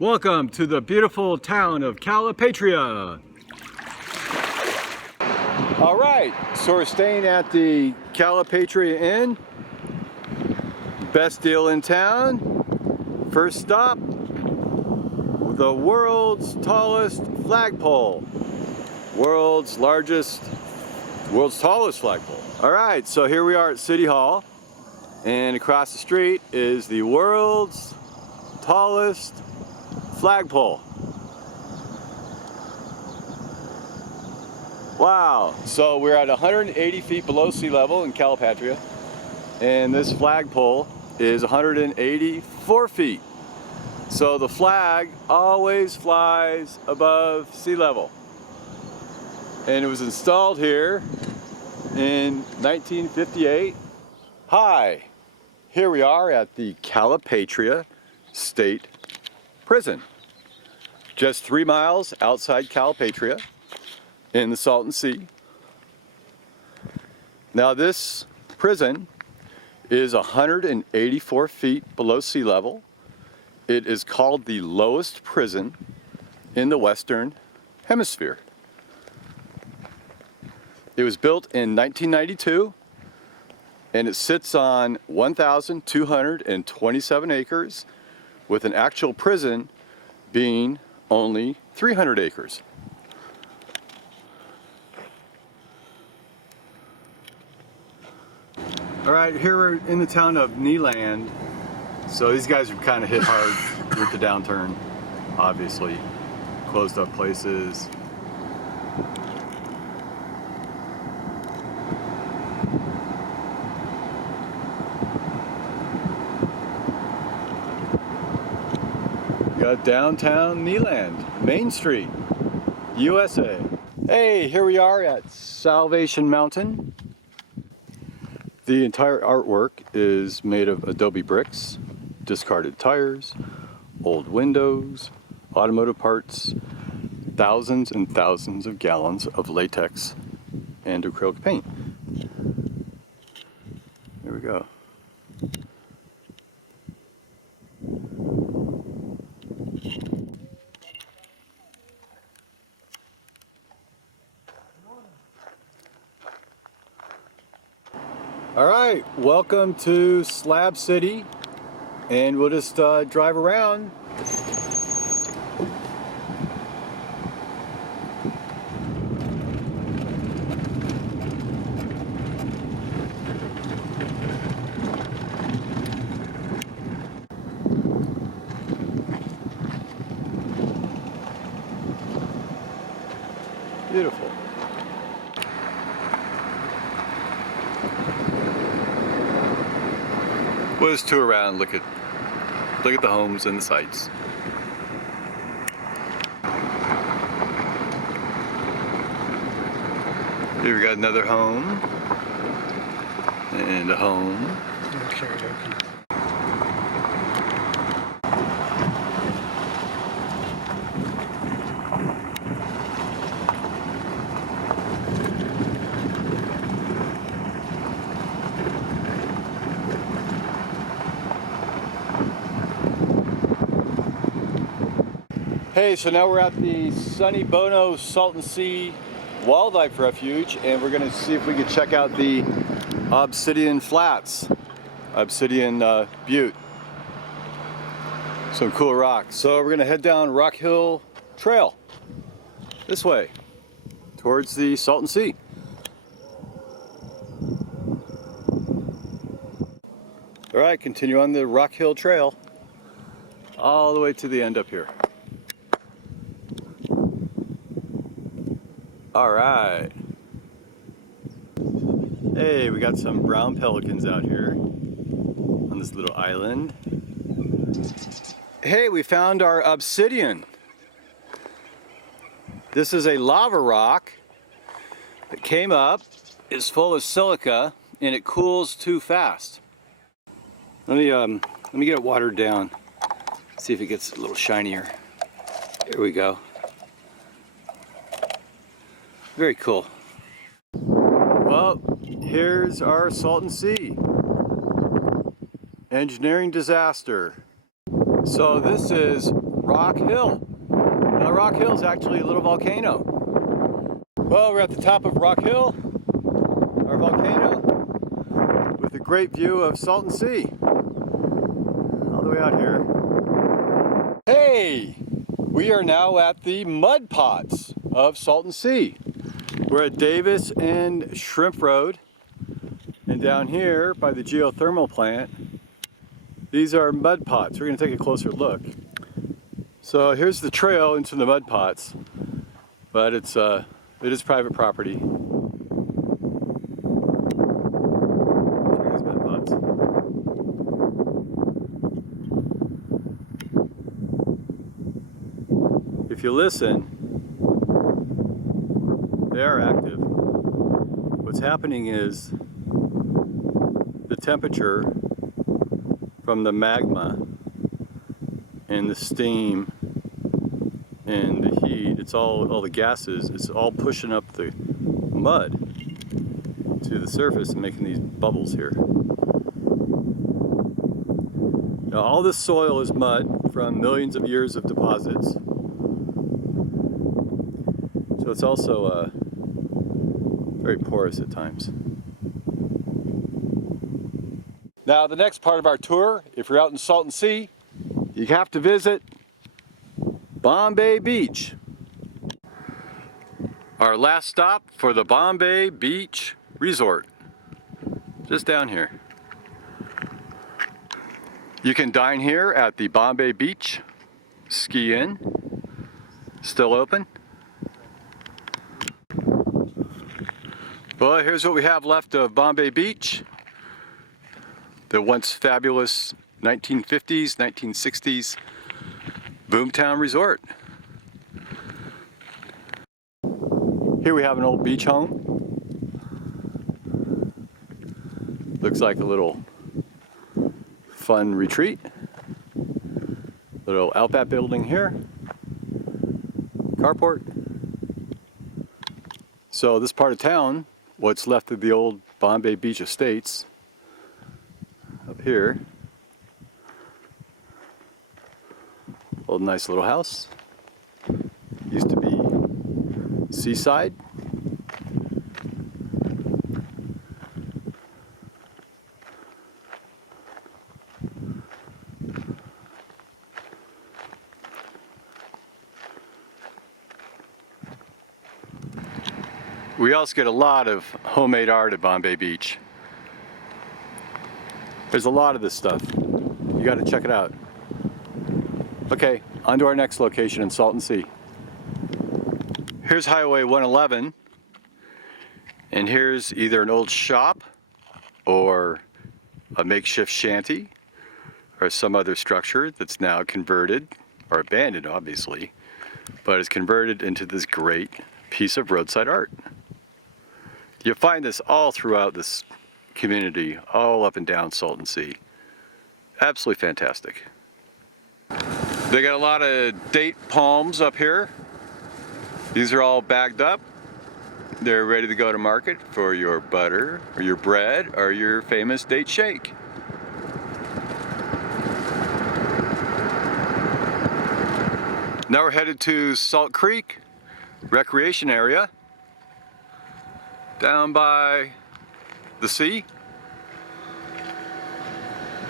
Welcome to the beautiful town of Calipatria. All right, so we're staying at the Calipatria Inn. Best deal in town. First stop, the world's tallest flagpole. World's tallest flagpole. All right, so here we are at City Hall, and across the street is the world's tallest flagpole. Wow, so we're at 180 feet below sea level in Calipatria, and this flagpole is 184 feet. So the flag always flies above sea level. And it was installed here in 1958. Hi, here we are at the Calipatria State Prison, just 3 miles outside Calipatria in the Salton Sea. Now this prison is 184 feet below sea level. It is called the lowest prison in the Western Hemisphere. It was built in 1992, and it sits on 1,227 acres, with an actual prison being only 300 acres. All right, here we're in the town of Niland. So these guys are kind of hit hard with the downturn, obviously. Closed up places. Got downtown Niland, Main Street, USA. Hey, here we are at Salvation Mountain. The entire artwork is made of adobe bricks, discarded tires, old windows, automotive parts, thousands and thousands of gallons of latex and acrylic paint. There we go. All right, welcome to Slab City, and we'll just drive around. Beautiful. We'll just tour around, look at the homes and the sights. Here we got another home and a home. Hey, so now we're at the Sonny Bono Salton Sea Wildlife Refuge, and we're going to see if we can check out the Obsidian Flats, Obsidian Butte. Some cool rocks. So we're going to head down Rock Hill Trail this way towards the Salton Sea. All right, continue on the Rock Hill Trail all the way to the end up here. All right. Hey, we got some brown pelicans out here on this little island. Hey, we found our obsidian. This is a lava rock that came up, is full of silica, and it cools too fast. Let me get it watered down. See if it gets a little shinier. Here we go. Very cool. Well, here's our Salton Sea. Engineering disaster. So this is Rock Hill. Now Rock Hill is actually a little volcano. Well, we're at the top of Rock Hill, our volcano, with a great view of Salton Sea. All the way out here. Hey! We are now at the mud pots of Salton Sea. We're at Davis and Shrimp Road. And down here by the geothermal plant, these are mud pots. We're going to take a closer look. So here's the trail into the mud pots, but it is private property. Here's mud pots. If you listen, they are active. What's happening is the temperature from the magma and the steam and the heat, it's all the gases, it's all pushing up the mud to the surface and making these bubbles here. Now all this soil is mud from millions of years of deposits. So it's also very porous at times. Now the next part of our tour, if you're out in Salton Sea, you have to visit Bombay Beach. Our last stop for the Bombay Beach Resort, just down here. You can dine here at the Bombay Beach Ski Inn, still open. Well, here's what we have left of Bombay Beach. The once fabulous 1950s, 1960s boomtown resort. Here we have an old beach home. Looks like a little fun retreat. Little outback building here. Carport. So this part of town, what's left of the old Bombay Beach estates, up here. Old nice little house. Used to be seaside. We also get a lot of homemade art at Bombay Beach. There's a lot of this stuff. You got to check it out. Okay, on to our next location in Salton Sea. Here's Highway 111, and here's either an old shop or a makeshift shanty or some other structure that's now converted, or abandoned obviously, but is converted into this great piece of roadside art. You'll find this all throughout this community, all up and down Salton Sea. Absolutely fantastic. They got a lot of date palms up here. These are all bagged up. They're ready to go to market for your butter or your bread or your famous date shake. Now we're headed to Salt Creek recreation area down by the sea,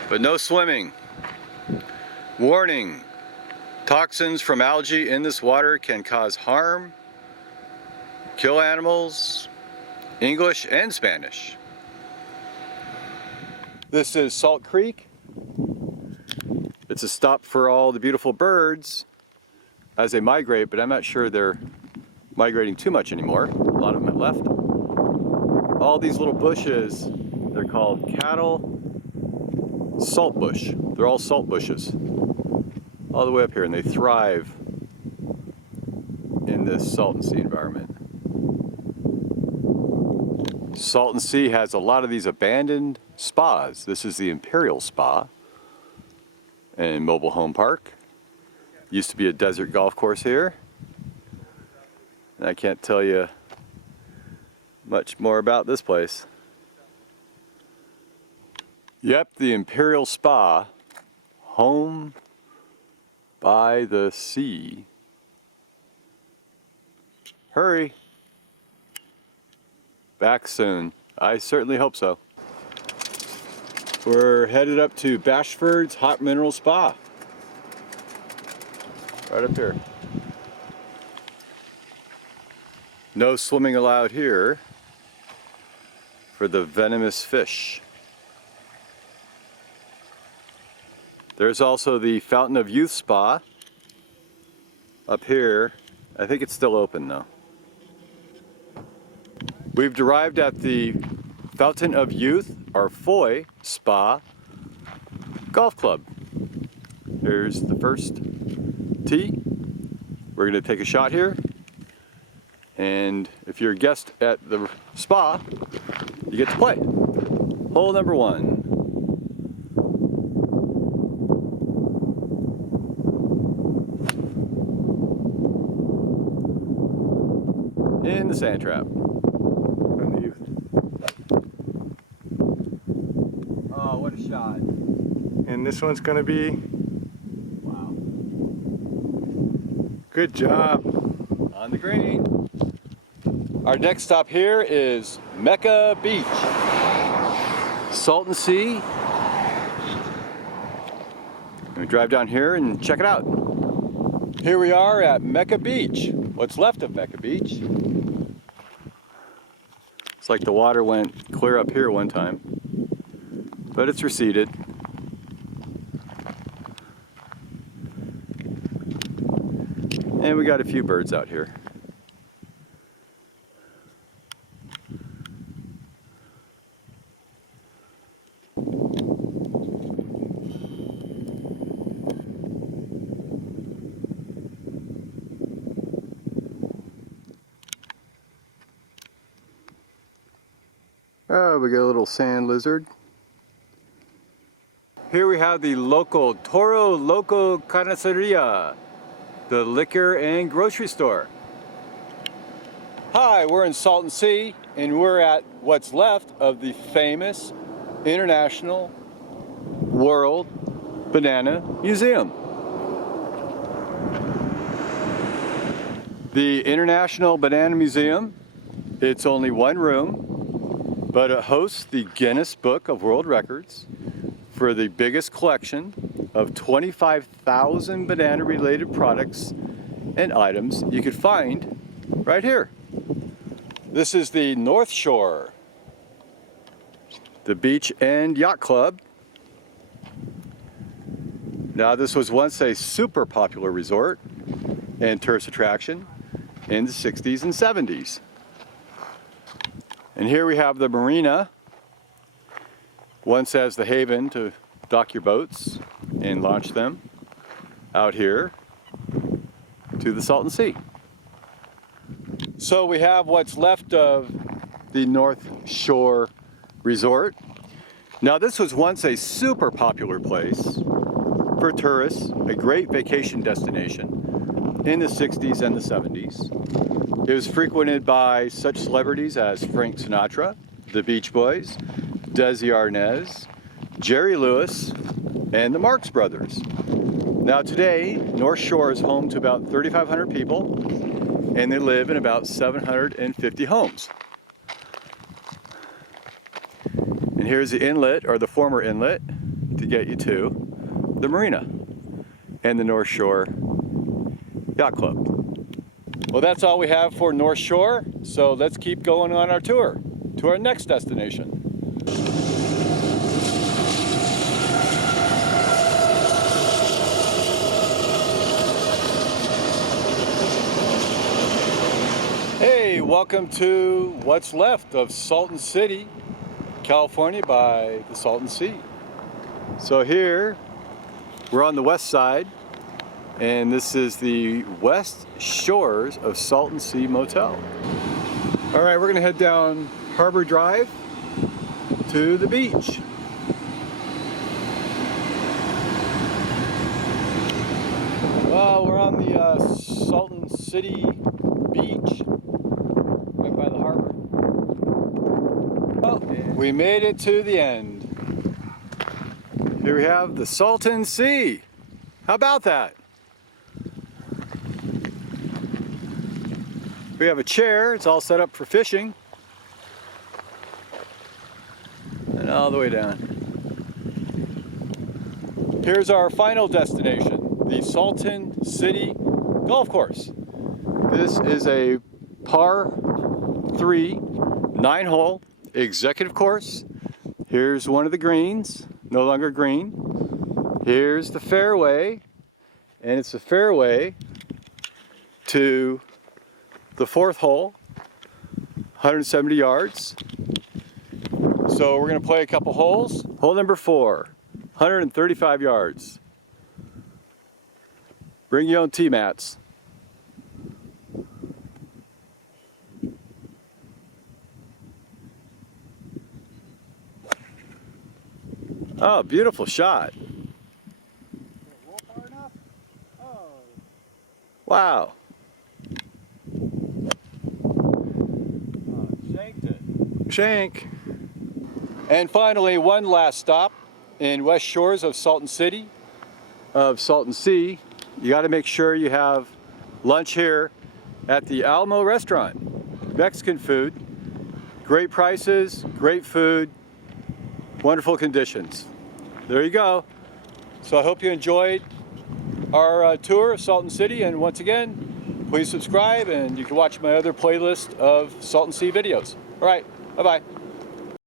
but no swimming. Warning, toxins from algae in this water can cause harm, kill animals, English and Spanish. This is Salt Creek. It's a stop for all the beautiful birds as they migrate, but I'm not sure they're migrating too much anymore. A lot of them have left. All these little bushes, they're called cattle salt bush. They're all salt bushes all the way up here, and they thrive in this Salton Sea environment. Salton Sea has a lot of these abandoned spas. This is the Imperial Spa and mobile home park. Used to be a desert golf course here. And I can't tell you much more about this place. Yep, the Imperial Spa, home by the sea. Hurry. Back soon. I certainly hope so. We're headed up to Bashford's Hot Mineral Spa. Right up here. No swimming allowed here for the venomous fish. There's also the Fountain of Youth Spa up here. I think it's still open though. We've arrived at the Fountain of Youth, or Foy Spa Golf Club. Here's the first tee. We're going to take a shot here. And if you're a guest at the spa, you get to play. Hole number 1. In the sand trap. From the youth. Oh, what a shot. And this one's gonna be, Wow. good job. On the green. Our next stop here is Mecca Beach. Salton Sea. We drive down here and check it out. Here we are at Mecca Beach. What's left of Mecca Beach. It's like the water went clear up here one time, but it's receded. And we got a few birds out here. Oh, we got a little sand lizard. Here we have the local Toro Loco Carniceria, the liquor and grocery store. Hi, we're in Salton Sea, and we're at what's left of the famous International World Banana Museum. The International Banana Museum, it's only one room, but it hosts the Guinness Book of World Records for the biggest collection of 25,000 banana-related products and items you could find right here. This is the North Shore, the Beach and Yacht Club. Now, this was once a super popular resort and tourist attraction in the 60s and 70s. And here we have the marina, once as the haven to dock your boats and launch them out here to the Salton Sea. So we have what's left of the North Shore Resort. Now, this was once a super popular place for tourists, a great vacation destination in the 60s and the 70s. It was frequented by such celebrities as Frank Sinatra, the Beach Boys, Desi Arnaz, Jerry Lewis, and the Marx Brothers. Now today, North Shore is home to about 3,500 people, and they live in about 750 homes. And here's the inlet, or the former inlet, to get you to the marina and the North Shore Yacht Club. Well, that's all we have for North Shore, so let's keep going on our tour to our next destination. Hey, welcome to what's left of Salton City, California by the Salton Sea. So here, we're on the west side, and this is the West Shores of Salton Sea Motel. All right, we're gonna head down Harbor Drive to the beach. Well, we're on the Salton City Beach, right by the harbor. Oh, we made it to the end. Here we have the Salton Sea. How about that? We have a chair, it's all set up for fishing. And all the way down. Here's our final destination, the Salton City Golf Course. This is a par 3, 9-hole executive course. Here's one of the greens, no longer green. Here's the fairway, and it's the fairway to the 4th hole, 170 yards. So we're going to play a couple holes. Hole number 4, 135 yards. Bring your own tee mats. Oh, beautiful shot. Wow. Shanked it. Shank. And finally, one last stop in West Shores of Salton City, of Salton Sea. You got to make sure you have lunch here at the Alamo restaurant. Mexican food, great prices, great food, wonderful conditions. There you go. So I hope you enjoyed our tour of Salton City, and once again, please subscribe and you can watch my other playlist of Salton Sea videos. All right, bye-bye.